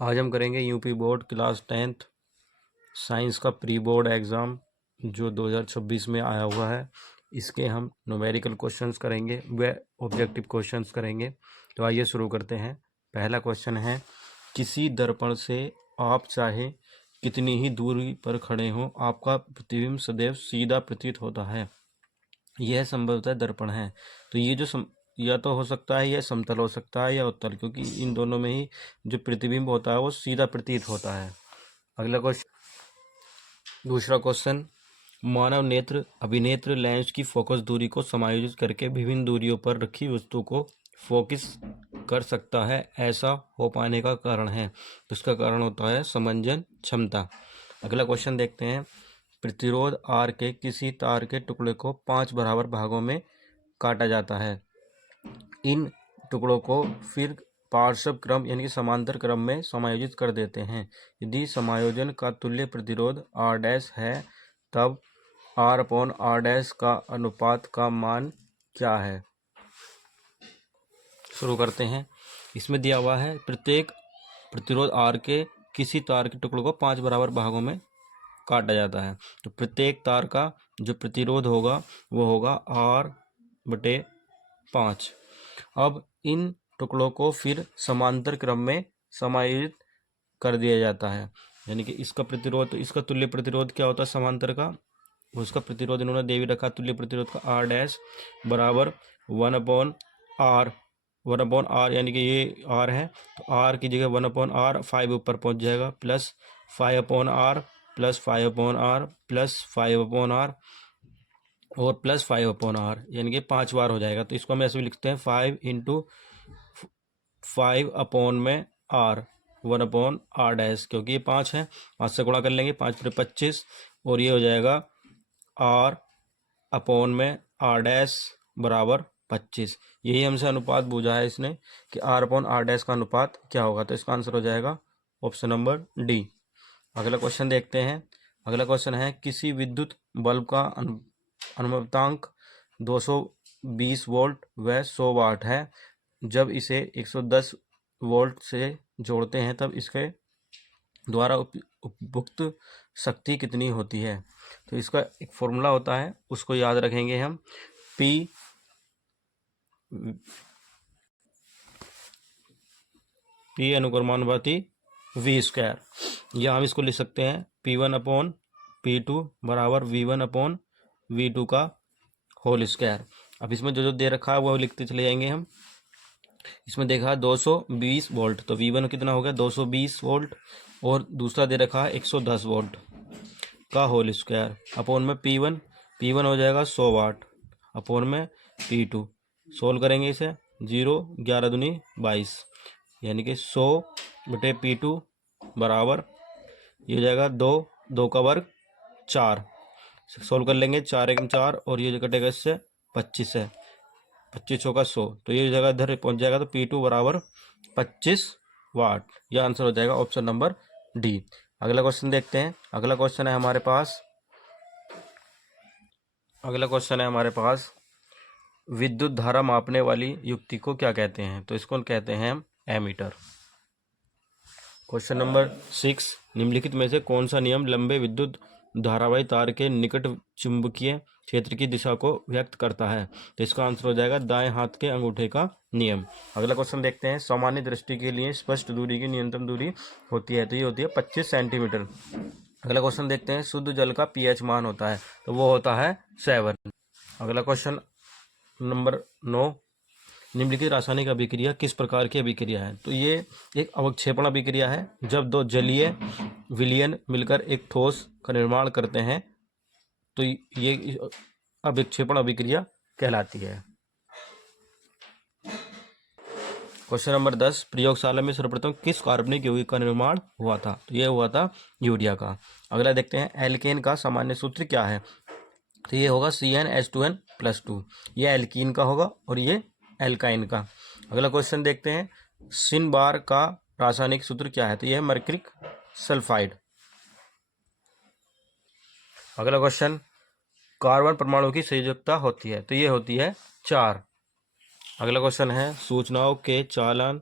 आज हम करेंगे UP board class 10th science का प्री बोर्ड एग्ज़ाम जो 2026 में आया हुआ है। इसके हम न्यूमेरिकल क्वेश्चंस करेंगे व ऑब्जेक्टिव क्वेश्चंस करेंगे। तो आइए शुरू करते हैं। पहला क्वेश्चन है, किसी दर्पण से आप चाहे कितनी ही दूरी पर खड़े हों, आपका प्रतिबिंब सदैव सीधा प्रतीत होता है। यह संभवतः दर्पण है। तो ये जो या तो हो सकता है यह समतल हो सकता है या उत्तल, क्योंकि इन दोनों में ही जो प्रतिबिंब होता है वो सीधा प्रतीत होता है। अगला क्वेश्चन, दूसरा क्वेश्चन, मानव नेत्र अभिनेत्र लेंस की फोकस दूरी को समायोजित करके विभिन्न दूरियों पर रखी वस्तु को फोकस कर सकता है। ऐसा हो पाने का कारण है, तो इसका कारण होता है समंजन क्षमता। अगला क्वेश्चन देखते हैं, प्रतिरोध आर के किसी तार के टुकड़े को 5 बराबर भागों में काटा जाता है। इन टुकड़ों को फिर पार्श्व क्रम यानी कि समांतर क्रम में समायोजित कर देते हैं। यदि समायोजन का तुल्य प्रतिरोध आर डैश है, तब आर अपॉन आर डैश का अनुपात का मान क्या है। शुरू करते हैं। इसमें दिया हुआ है प्रत्येक प्रतिरोध आर के किसी तार के टुकड़ों को 5 बराबर भागों में काटा जाता है। तो प्रत्येक तार का जो प्रतिरोध होगा वो होगा R/5। अब इन टुकड़ों को फिर समांतर क्रम में समायोजित कर दिया जाता है, यानी कि इसका प्रतिरोध, इसका तुल्य प्रतिरोध क्या होता है समांतर का, उसका प्रतिरोध इन्होंने दे भी रखा तुल्य प्रतिरोध का आर डैश बराबर 1/R यानी कि ये आर है, तो आर की जगह 1/R 5 ऊपर पहुंच जाएगा, plus 5/R plus 5/R plus 5/R और प्लस 5/R, यानी कि 5 बार हो जाएगा। तो इसको हम ऐसे भी लिखते हैं 5 × 5 में R 1/R डैश, क्योंकि ये 5 है, 5 से गुणा कर लेंगे, 5 × 25 और ये हो जाएगा R में R डैश बराबर 25। यही हमसे अनुपात पूछा है इसने कि R/R डैश का अनुपात क्या होगा, तो इसका आंसर हो जाएगा ऑप्शन नंबर डी। अगला क्वेश्चन देखते हैं। अगला क्वेश्चन है, किसी विद्युत बल्ब का अनुवर्तनांक 220 वोल्ट व 100 वाट है। जब इसे 110 वोल्ट से जोड़ते हैं तब इसके द्वारा उपभुक्त शक्ति कितनी होती है। तो इसका एक फॉर्मूला होता है, उसको याद रखेंगे हम। P अनुक्रमानुपाती V², या हम इसको लिख सकते हैं P1/P2 बराबर V1/V2 का होल स्क्वायर। अब इसमें जो जो दे रखा है वो लिखते चले जाएंगे हम। इसमें देखा है 220 वोल्ट, तो V1 कितना हो गया 220 वोल्ट, और दूसरा दे रखा है 110 वोल्ट का होल स्क्वायर अपोन में P1 हो जाएगा 100 वाट अपोन में P2। सोल्व करेंगे इसे, 0 11 दूनी 22, यानी कि 100/P2 बराबर ये हो जाएगा 2 का वर्ग 4। सोल्व कर लेंगे, 4 × 4 और ये जो कटेगा इससे 25 है, 25 का 100, तो ये जगह इधर पहुंच जाएगा, तो P2 बराबर 25 वाट। यह आंसर हो जाएगा ऑप्शन नंबर डी। अगला क्वेश्चन देखते हैं। अगला क्वेश्चन है हमारे पास विद्युत धारा मापने वाली युक्ति को क्या कहते हैं, तो इसको कहते हैं एमीटर। क्वेश्चन नंबर 6, निम्नलिखित में से कौन सा नियम लंबे विद्युत धारावाही तार के निकट चुंबकीय क्षेत्र की दिशा को व्यक्त करता है, तो इसका आंसर हो जाएगा दाएं हाथ के अंगूठे का नियम। अगला क्वेश्चन देखते हैं, सामान्य दृष्टि के लिए स्पष्ट दूरी की न्यूनतम दूरी होती है, तो ये होती है 25 सेंटीमीटर। अगला क्वेश्चन देखते हैं, शुद्ध जल का pH मान होता है, तो वो होता है 7। अगला क्वेश्चन नंबर 9, निम्नलिखित रासायनिक अभिक्रिया किस प्रकार की अभिक्रिया है, तो ये एक अवक्षेपण अभिक्रिया है। जब दो जलीय विलयन मिलकर एक ठोस का निर्माण करते हैं तो ये अवक्षेपण अभिक्रिया कहलाती है। क्वेश्चन नंबर 10, प्रयोगशाला में सर्वप्रथम किस कार्बनिक यौगिक का निर्माण हुआ था, तो ये हुआ था यूरिया का। अगला देखते हैं, एल्केन का सामान्य सूत्र क्या है, तो ये होगा CnH2n+2। ये एल्कीन का होगा और ये एल्काइन का। अगला क्वेश्चन देखते हैं, सिन बार का रासायनिक सूत्र क्या है, तो यह है मर्क्यूरिक सल्फाइड। अगला क्वेश्चन, कार्बन परमाणु की संयोजकता होती है, तो ये होती है 4। अगला क्वेश्चन है, सूचनाओं के चालान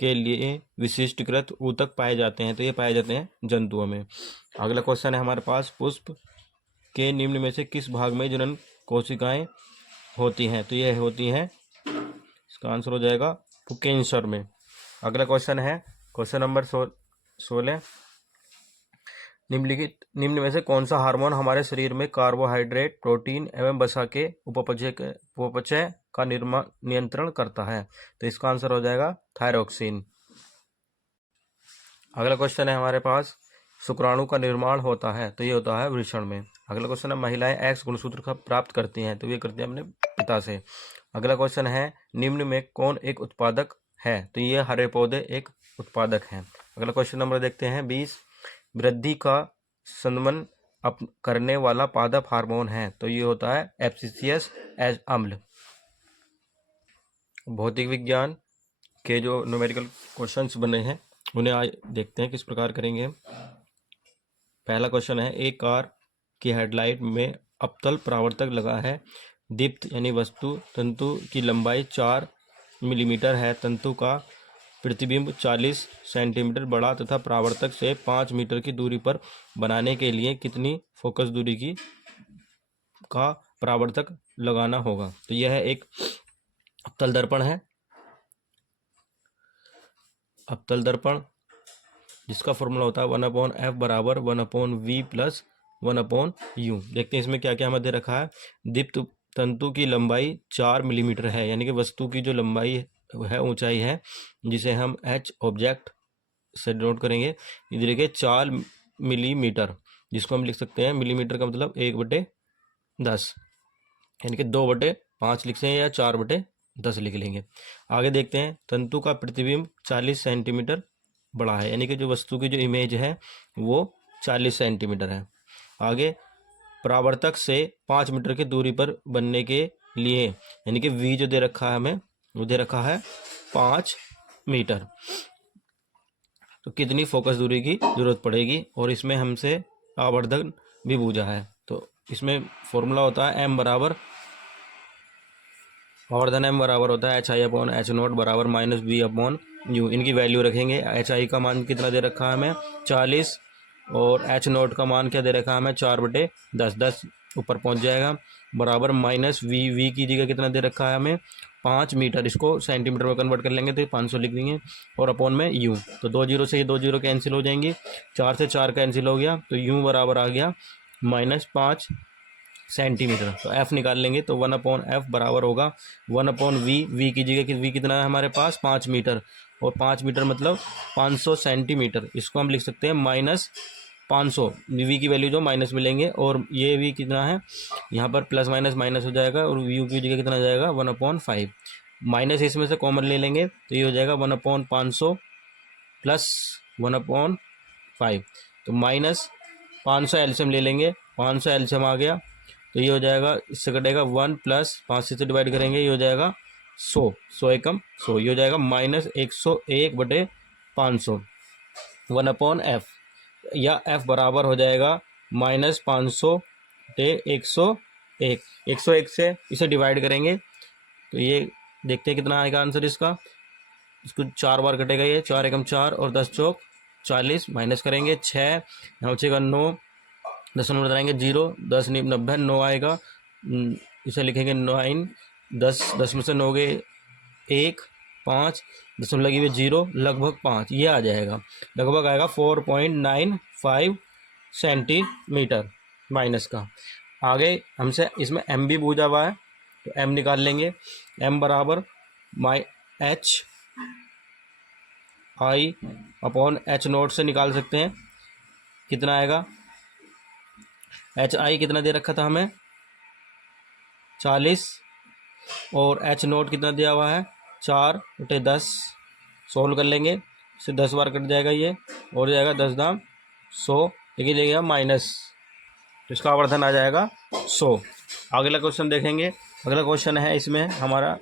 के लिए विशिष्टकृत ऊतक पाए जाते हैं? तो ये पाए जाते हैं जंतुओं में। अगला क्वेश्चन है हमारे पास, पुष्प के निम्न में से किस भाग में जनन कोशिकाएं होती हैं? तो ये होती हैं, इसका आंसर हो जाएगा पुंकेसर में। अगला क्वेश्चन है क्वेश्चन नंबर 16, निम्न में से कौन सा हार्मोन हमारे शरीर में कार्बोहाइड्रेट, प्रोटीन एवं वसा के उपपचय का नियंत्रण करता है? तो इसका आंसर हो जाएगा थायरोक्सिन। अगला क्वेश्चन है हमारे पास, शुक्राणु का निर्माण होता है? तो ये होता है वृषण में। अगला क्वेश्चन है, महिलाएं एक्स गुणसूत्र का प्राप्त करती हैं? तो ये करती हैं अपने पिता से। अगला क्वेश्चन है, निम्न में कौन एक उत्पादक है? तो ये हरे पौधे एक उत्पादक हैं। अगला क्वेश्चन नंबर देखते हैं 20, वृद्धि का संदमन करने वाला पादप हार्मोन है? तो ये होता है एफसीसीएस अम्ल। भौतिक विज्ञान के जो न्यूमेरिकल क्वेश्चंस बने हैं उन्हें आज देखते हैं किस प्रकार करेंगे। पहला क्वेश्चन है, एक कार की हेडलाइट में अवतल परावर्तक लगा है। दीप्त यानी वस्तु तंतु की लंबाई 4 मिलीमीटर है। तंतु का प्रतिबिंब 40 सेंटीमीटर बड़ा तथा परावर्तक से 5 मीटर की दूरी पर बनाने के लिए कितनी फोकस दूरी का परावर्तक लगाना होगा? तो यह एक अवतल दर्पण है। अवतल दर्पण जिसका फॉर्मूला होता है 1/f बराबर 1/v प्लस 1/u। देखते हैं इसमें क्या क्या हमें दे रखा है। दीप्त तंतु की लंबाई 4 मिलीमीटर है, यानी कि वस्तु की जो लंबाई है, ऊंचाई है, जिसे हम h ऑब्जेक्ट से डिनोट करेंगे। इधर देखिए 4 मिलीमीटर, जिसको हम लिख सकते हैं, मिलीमीटर का मतलब 1/10, यानी कि 2/5 लिख सकते हैं या 4/10 लिख लेंगे। आगे देखते हैं, तंतु का प्रतिबिंब 40 सेंटीमीटर बड़ा है, यानी कि जो वस्तु की जो इमेज है वो 40 सेंटीमीटर है। आगे परावर्तक से 5 मीटर की दूरी पर बनने के लिए, यानी कि v जो दे रखा है हमें, वो दे रखा है 5 मीटर। तो कितनी फोकस दूरी की जरूरत पड़ेगी? और इसमें हमसे आवर्धन भी पूछा है। तो इसमें फॉर्मूला होता है m बराबर, आवर्धन m बराबर होता है HI/H0 बराबर -v/u। इनकी वैल्यू रखेंगे। HI का मान कितना दे रखा है हमें? 40, और H0 का मान क्या दे रखा है हमें? 4/10, 10 ऊपर पहुंच जाएगा, बराबर -v की जगह कितना दे रखा है हमें? 5 मीटर। इसको सेंटीमीटर में कन्वर्ट कर लेंगे तो 500 लिख देंगे, और अपॉन में u। तो 2 जीरो से ये 2 जीरो कैंसिल हो जाएंगी, 4 से 4 कैंसिल हो गया, तो u बराबर आ गया -5 सेंटीमीटर। तो f निकाल लेंगे तो 1/f बराबर होगा 1/v। v की जगह v कितना है हमारे पास? 5 मीटर, और 5 मीटर मतलब 500 सेंटीमीटर। इसको हम लिख सकते हैं -500। v की वैल्यू जो माइनस में लेंगे, और ये v कितना है यहाँ पर, प्लस माइनस माइनस हो जाएगा, और u की जगह कितना जाएगा? 1/5। माइनस इसमें से कॉमन ले लेंगे तो ये हो जाएगा 1/500 प्लस 1/5। तो -500 एलसीएम ले लेंगे, 500 एलसीएम आ गया, तो ये हो जाएगा, इससे कटेगा 1 प्लस 5 से डिवाइड करेंगे, ये हो जाएगा 100 एकम 100, ये हो जाएगा -101/500 1/f, या f बराबर हो जाएगा -500/101। 101 से इसे डिवाइड करेंगे तो ये देखते हैं कितना आएगा आंसर इसका। इसको 4 बार कटेगा, ये 4 एकम 4 और 10 चौक 40, माइनस करेंगे 6, यहाँ बचेगा 9, 10 नंबर लगाएंगे 0, 10 90, 9 आएगा, इसे लिखेंगे 9, 10 में से 9 गए 1, 5, 10 लगी हुई 0, लगभग 5, ये आ जाएगा, लगभग आएगा 4.95 सेंटीमीटर माइनस का। आगे हमसे इसमें m भी पूछा हुआ है, तो m निकाल लेंगे। m बराबर HI/H0 से निकाल सकते हैं, कितना आएगा? HI कितना दे रखा था हमें? 40, और H0 कितना दिया हुआ है? 4/10। सोल्व कर लेंगे, इससे 10 बार कट जाएगा ये, और जाएगा 10 दाम 100, लेकिन लेगा माइनस, तो इसका आवर्धन आ जाएगा 100। अगला क्वेश्चन देखेंगे। अगला क्वेश्चन है इसमें हमारा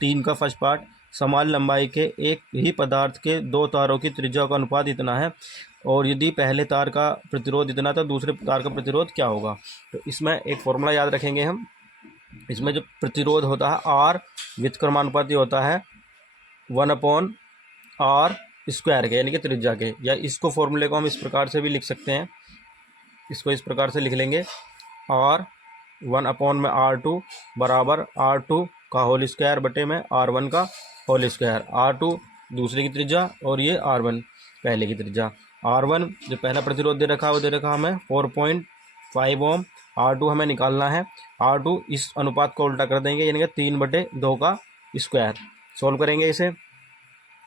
3 का फर्स्ट पार्ट, समान लंबाई के एक ही पदार्थ के 2 तारों की त्रिज्या का अनुपात इतना है, और यदि पहले तार का प्रतिरोध इतना तो दूसरे तार का प्रतिरोध क्या होगा? तो इसमें एक फॉर्मूला याद रखेंगे हम। इसमें जो प्रतिरोध होता है R व्युत्क्रमानुपाती होता है 1/r आर स्क्वायर के, यानी कि त्रिज्या के। या इसको फॉर्मूले को हम इस प्रकार से भी लिख सकते हैं, इसको इस प्रकार से लिख लेंगे, आर 1 में R2 बराबर R2 का होल स्क्वायर बटे में R1 का होल स्क्वायर। R2 दूसरे की त्रिज्या और ये R1 पहले की त्रिज्या। R1 जो पहला प्रतिरोध दे रखा है वो दे रखा हमें 4.5 ओम। R2 हमें निकालना है। R2 इस अनुपात को उल्टा कर देंगे, यानी कि 3/2 का स्क्वायर। सोल्व करेंगे इसे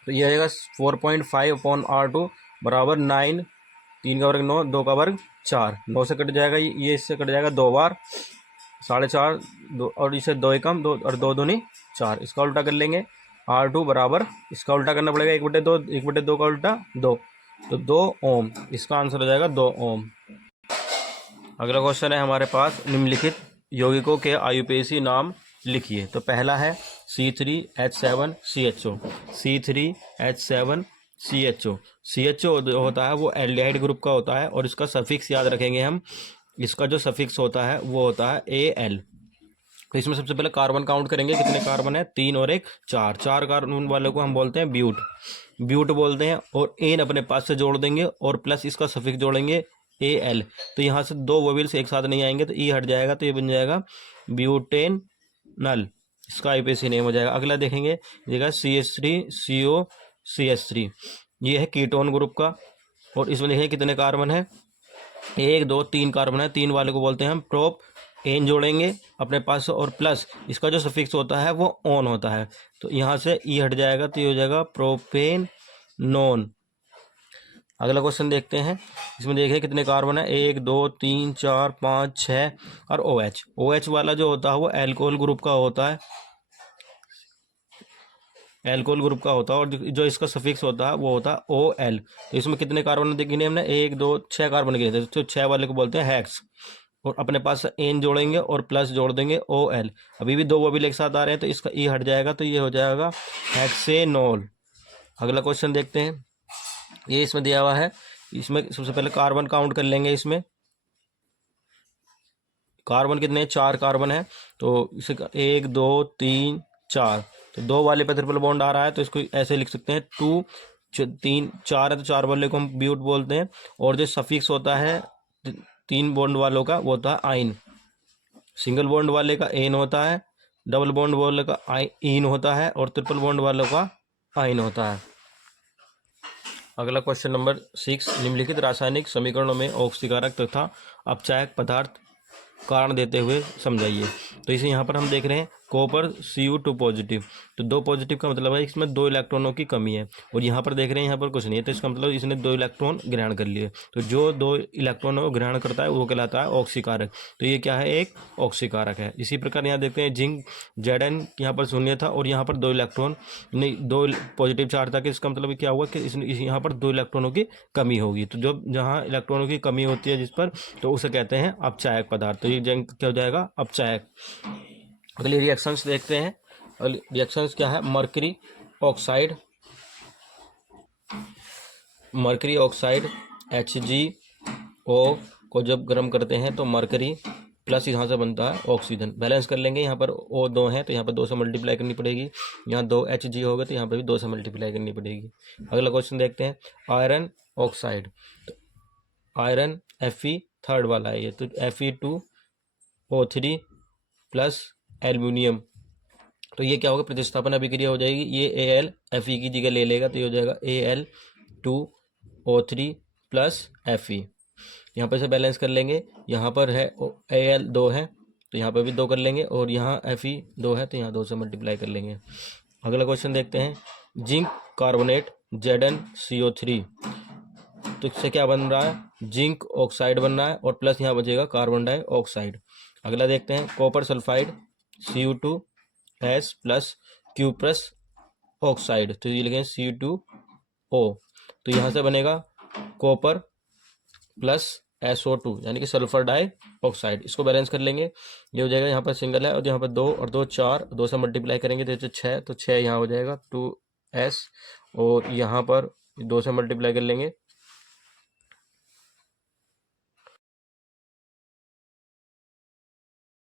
तो ये आएगा 4.5/R2 बराबर 9, 3 का वर्ग 9, 2 का वर्ग 4, 9 से कट जाएगा ये, इससे कट जाएगा 2 बार, 4.5 2, और इसे 2 एकम 2 और 2 दूनी 4। इसका उल्टा कर लेंगे। R2 बराबर, इसका उल्टा करना पड़ेगा 1/2, 1/2 का उल्टा 2, तो 2 ओम। इसका आंसर हो जाएगा 2 ओम। अगला क्वेश्चन है हमारे पास, निम्नलिखित यौगिकों के आयुपेशी नाम लिखिए। तो पहला है C3H7CHO। C3H7CHO, CHO होता है वो एल्डिहाइड ग्रुप का होता है, और इसका सफिक्स याद रखेंगे हम। इसका जो सफिक्स होता है वो होता है AL। तो इसमें सबसे पहले कार्बन काउंट करेंगे, कितने कार्बन है, 3 और 1 4। 4 कार्बन वालों को हम बोलते हैं ब्यूट बोलते हैं। और एन अपने पास से जोड़ देंगे और प्लस इसका सफिक्स जोड़ेंगे AL। तो यहाँ से 2 वोवेल्स एक साथ नहीं आएंगे तो ई हट जाएगा, तो ये बन जाएगा ब्यूटेनल। इसका आईपीसी नेम हो जाएगा। अगला देखेंगे, देखा CH3CO CH3, ये है कीटोन ग्रुप का। और इसमें देखिए कितने कार्बन है, 1 2 3 कार्बन है। 3 वाले को बोलते हैं हम प्रोप। एन जोड़ेंगे अपने पास और प्लस इसका जो सफिक्स होता है वो ऑन होता है, तो यहाँ से ई हट जाएगा, तो ये हो जाएगा प्रोपेन नॉन। अगला क्वेश्चन देखते हैं। इसमें देखिए कितने कार्बन है, 1 2 3 4 5 6 और OH वाला जो होता है वो एल्कोहल ग्रुप का होता है, एल्कोहल ग्रुप का होता है। और जो इसका सफिक्स होता है वो होता है OL। तो इसमें कितने कार्बन देखेंगे हमने, 1 2 6 कार्बन गिने थे, तो 6 वाले को बोलते हैं हेक्स। और अपने पास एन जोड़ेंगे और प्लस जोड़ देंगे OL। अभी भी 2 वो भी एक साथ आ रहे हैं, तो इसका ई हट जाएगा, तो ये हो जाएगा हेक्सेनोल। अगला क्वेश्चन देखते हैं, ये इसमें दिया हुआ है। इसमें सबसे पहले कार्बन काउंट कर लेंगे। इसमें कार्बन कितने, 4 कार्बन है, तो इसे 1 2 3 4, तो 2 वाले पे ट्रिपल बॉन्ड आ रहा है, तो इसको ऐसे लिख सकते हैं 2 3 4 है, तो 4 वाले को हम ब्यूट बोलते हैं। और जो सफिक्स होता है 3 बॉन्ड वालों का वो होता है आइन। सिंगल बॉन्ड वाले का एन होता है, डबल बॉन्ड वाले का इन होता है, और ट्रिपल बॉन्ड वालों का आइन होता है। अगला क्वेश्चन नंबर 6, निम्नलिखित रासायनिक समीकरणों में ऑक्सीकारक तथा अपचायक पदार्थ कारण देते हुए समझाइए। तो इसे यहाँ पर हम देख रहे हैं कॉपर Cu2 पॉजिटिव, तो 2 पॉजिटिव का मतलब है इसमें 2 इलेक्ट्रॉनों की कमी है। और यहाँ पर देख रहे हैं यहाँ पर कुछ नहीं है, तो इसका मतलब इसने 2 इलेक्ट्रॉन ग्रहण कर लिए। तो जो 2 इलेक्ट्रॉनों को ग्रहण करता है वो कहलाता है ऑक्सीकारक। तो ये क्या है, एक ऑक्सीकारक है। इसी प्रकार यहाँ देखते हैं जिंक Zn यहाँ पर 0 था और यहाँ पर 2 इलेक्ट्रॉन नहीं, 2 पॉजिटिव चार्ज था, कि इसका मतलब क्या हुआ कि यहाँ पर 2 इलेक्ट्रॉनों की कमी होगी। तो जो जहाँ इलेक्ट्रॉनों की कमी होती है जिस पर, तो उसे कहते हैं अपचायक पदार्थ। तो ये जिंक क्या हो जाएगा, अपचायक। अगले रिएक्शंस देखते हैं। रिएक्शंस क्या है, मरकरी ऑक्साइड HgO को जब गर्म करते हैं तो मरकरी प्लस यहाँ से बनता है ऑक्सीजन। बैलेंस कर लेंगे, यहाँ पर O 2 है तो यहाँ पर 2 से मल्टीप्लाई करनी पड़ेगी, यहाँ 2 Hg होगा तो यहाँ पर भी 2 से मल्टीप्लाई करनी पड़ेगी। अगला क्वेश्चन देखते हैं, आयरन ऑक्साइड। तो आयरन Fe थर्ड वाला है ये, तो Fe2O3 प्लस एल्यूमिनियम। तो ये क्या होगा, प्रतिस्थापन अभिक्रिया हो जाएगी, ये Al Fe की जगह ले लेगा, तो ये हो जाएगा Al2O3 प्लस Fe। यहाँ पर से बैलेंस कर लेंगे, यहाँ पर है Al 2 है तो यहाँ पर भी 2 कर लेंगे, और यहाँ Fe 2 है तो यहाँ 2 से मल्टीप्लाई कर लेंगे। अगला क्वेश्चन देखते हैं, जिंक कार्बोनेट ZnCO3। तो इससे क्या बन रहा है, जिंक ऑक्साइड बन रहा है, और प्लस यहाँ बचेगा कार्बन डाइऑक्साइड। अगला देखते हैं, copper sulphide Cu2S plus cuprous oxide, तो ये लिखें C2O। तो यहाँ से बनेगा कॉपर प्लस SO2 यानी कि सल्फर डाइऑक्साइड। इसको बैलेंस कर लेंगे, ये हो जाएगा, यहाँ पर सिंगल है और यहाँ पर 2 और 2 4, 2 से मल्टीप्लाई करेंगे तो 6, तो 6 यहाँ हो जाएगा 2S, और यहाँ पर 2 से मल्टीप्लाई कर लेंगे